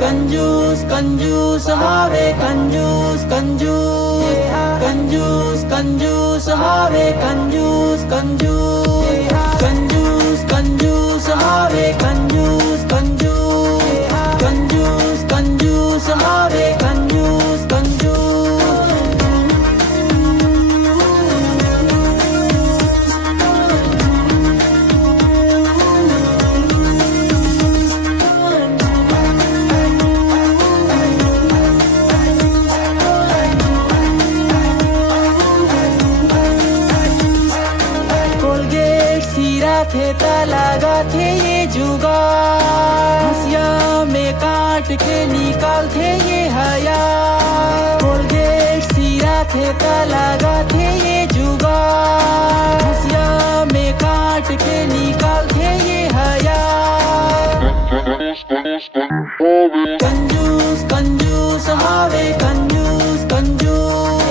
कंजूस कंजूस हावे कंजूस कंजूस कंजूस कंजूस हावे कंजूस कंजूस कंजूस कंजूस हावे कंजूस कंजूस कंजूस कंजूस हावे कंजूस कंजूस कोलगेट सीरा थे लगा थे ये जुगाड़, हंसिया में काट के निकाल थे ये हया। कोलगेट सीरा थे लगा थे ये जुगाड़, हंसिया में काट के निकाल थे ये हया। कंजूस कंजूस हावे कंजूस कंजूस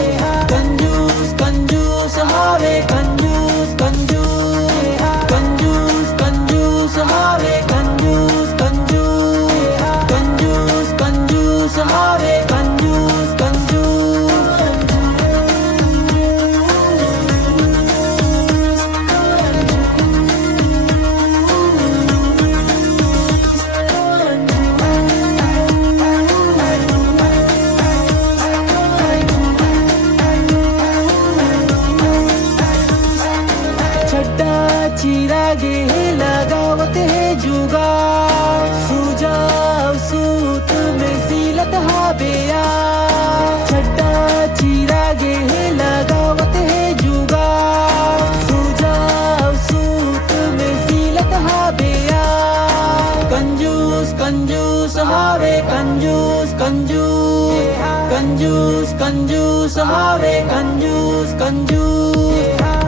कंजूस कंजूस हावे कंजूस कंजूस कंजूस कंजूस हावे कंजूस कंजूस कंजूस कंजूस हावे कंजूस छड्डा चीरा गे लगावत है जुगाड़, सुजाव सूत में सीलत हाबेया। छड्डा चीरा गे लगावत है जुगाड़, सुजाव सूत में सीलत हाबेया। कंजूस कंजूस हावे कंजूस कंजूस कंजूस कंजूस हावे कंजूस कंजूस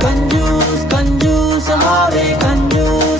कंजूस कंजूस हावे कंजूस